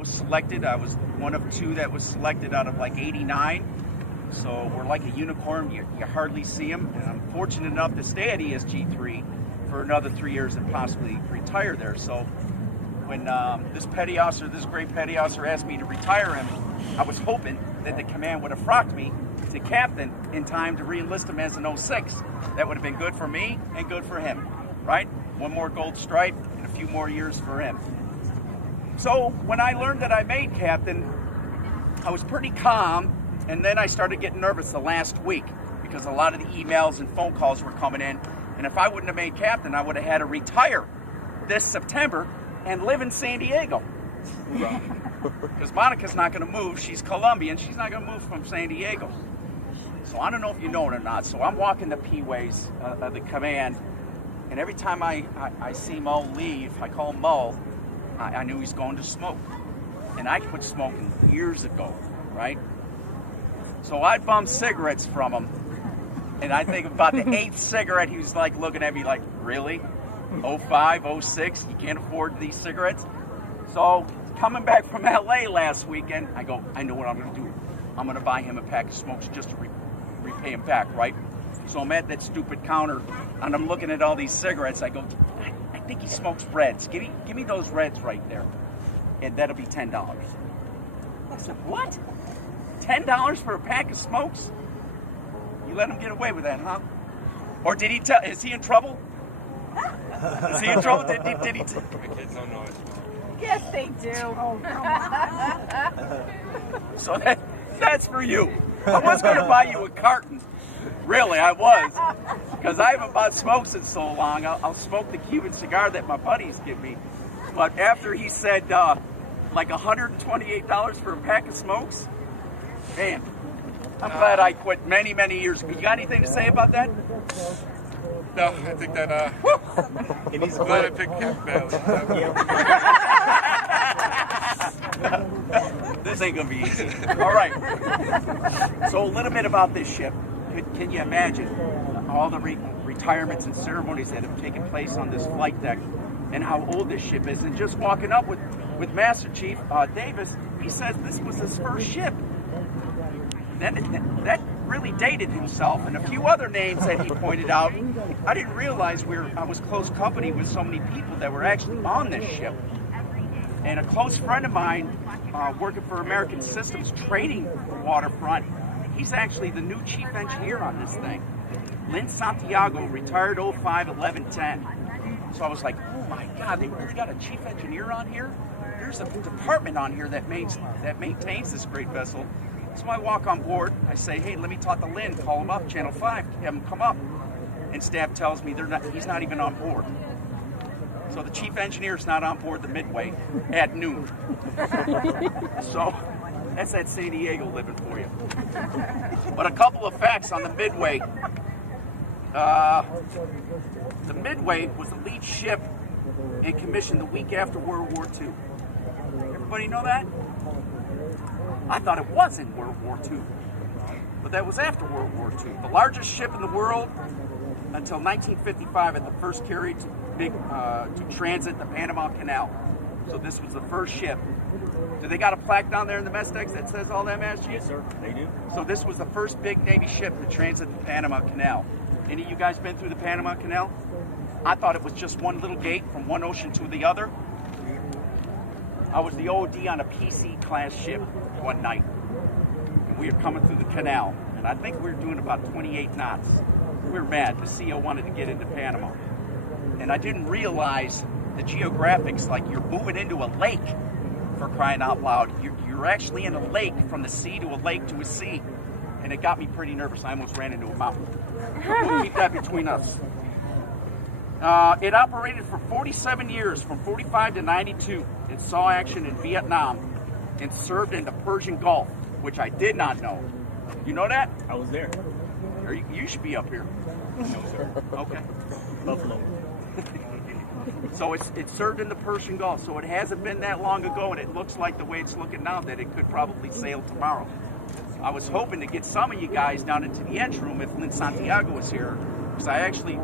was selected. I was one of 2 that was selected out of like 89. So we're like a unicorn. You hardly see them. And I'm fortunate enough to stay at ESG3 for another 3 years and possibly retire there. So when this great petty officer asked me to retire him, I was hoping that the command would have frocked me to captain in time to re-enlist him as an 06. That would have been good for me and good for him, right? 1 more gold stripe and a few more years for him. So when I learned that I made captain, I was pretty calm, and then I started getting nervous the last week because a lot of the emails and phone calls were coming in, and if I wouldn't have made captain, I would have had to retire this September and live in San Diego. Because Monica's not going to move. She's Colombian. She's not going to move from San Diego. So I don't know if you know it or not. So I'm walking the P-ways of the command, and every time I see Mull leave, I call him Mull, I knew he's going to smoke. And I quit smoking years ago, right? So I bummed cigarettes from him, and I think about the 8th cigarette, he was like looking at me like, really? 05, 06, you can't afford these cigarettes? So coming back from LA last weekend, I go, I know what I'm going to do. I'm going to buy him a pack of smokes just to repay him back, right? So I'm at that stupid counter, and I'm looking at all these cigarettes. I go, I think he smokes reds. Give me those reds right there, and that'll be $10. I said, what? $10 for a pack of smokes? You let him get away with that, huh? Or did he tell? Is he in trouble? Is he in trouble? Did he? My kids don't know it. Yes, they do. So that's for you. I was going to buy you a carton. Really, I was. Because I haven't bought smokes in so long. I'll smoke the Cuban cigar that my buddies give me. But after he said like $128 for a pack of smokes, man, I'm glad I quit many, many years ago. You got anything to say about that? No, I think that I'm glad I picked Captain Bailey. This ain't gonna be easy. All right. So a little bit about this ship. Can you imagine all the retirements and ceremonies that have taken place on this flight deck, and how old this ship is? And just walking up with Master Chief Davis, he says this was his first ship. That really dated himself, and a few other names that he pointed out. I didn't realize I was close company with so many people that were actually on this ship. And a close friend of mine, working for American Systems Trading Waterfront, he's actually the new chief engineer on this thing. Lynn Santiago, retired 05-11-10. So I was like, oh my God, they really got a chief engineer on here? There's a department on here that maintains this great vessel. So I walk on board, I say, hey, let me talk to Lynn, call him up, Channel 5, have him come up. And staff tells me he's not even on board. So the chief engineer's not on board the Midway at noon. So that's that San Diego living for you. But a couple of facts on the Midway. The Midway was the lead ship and commissioned the week after World War II. Everybody know that? I thought it was in World War II, but that was after World War II. The largest ship in the world until 1955 at the first carried to transit the Panama Canal. So this was the first ship. Do they got a plaque down there in the mess decks that says all that, Master? Yes, sir, they do. So this was the first big Navy ship to transit the Panama Canal. Any of you guys been through the Panama Canal? I thought it was just one little gate from one ocean to the other. I was the OD on a PC class ship one night, and we were coming through the canal, and I think we were doing about 28 knots. We were mad. The CO wanted to get into Panama, and I didn't realize the geographics, like you're moving into a lake, for crying out loud. You're actually in a lake, from the sea to a lake to a sea, and it got me pretty nervous. I almost ran into a mountain. We'll keep that between us. It operated for 47 years, from 45 to 92. It saw action in Vietnam and served in the Persian Gulf, which I did not know. You know that? I was there. You should be up here. No, sir. Okay. Buffalo. So it served in the Persian Gulf, so it hasn't been that long ago, and it looks like the way it's looking now that it could probably sail tomorrow. I was hoping to get some of you guys down into the engine room if Lynn Santiago was here, because I actually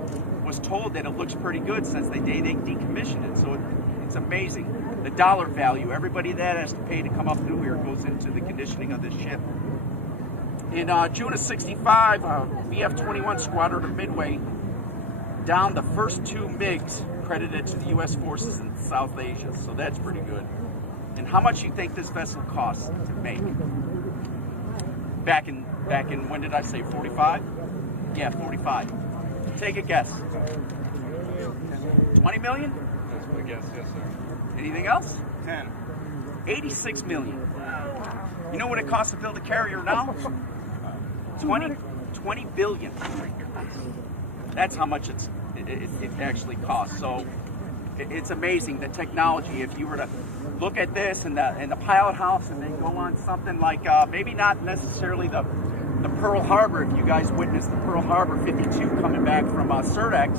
was told that it looks pretty good since the day they decommissioned it, so it's amazing. the dollar value, everybody that has to pay to come up through here goes into the conditioning of this ship. In June of '65, VF-21 Squadron of Midway downed the first 2 MiGs credited to the U.S. forces in South Asia, so that's pretty good. And how much do you think this vessel costs to make? Back in when did I say 45? Yeah, 45. Take a guess. 20 million? That's my guess, yes, sir. Anything else? 10. 86 million. You know what it costs to build a carrier now? 20 billion. That's how much it actually costs. So it's amazing, the technology. If you were to look at this in the pilot house and then go on something like maybe not necessarily the Pearl Harbor, if you guys witnessed the Pearl Harbor 52 coming back from Surdex,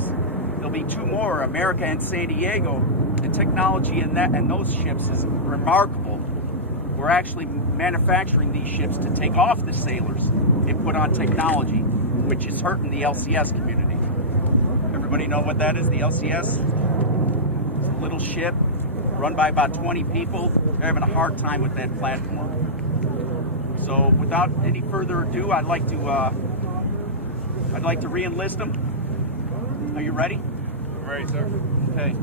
there'll be 2 more, America and San Diego. The technology in those ships is remarkable. We're actually manufacturing these ships to take off the sailors and put on technology, which is hurting the LCS community. Everybody know what that is, the LCS? It's a little ship run by about 20 people. They're having a hard time with that platform. So without any further ado, I'd like to re-enlist them. Are you ready? Ready, sir. Okay.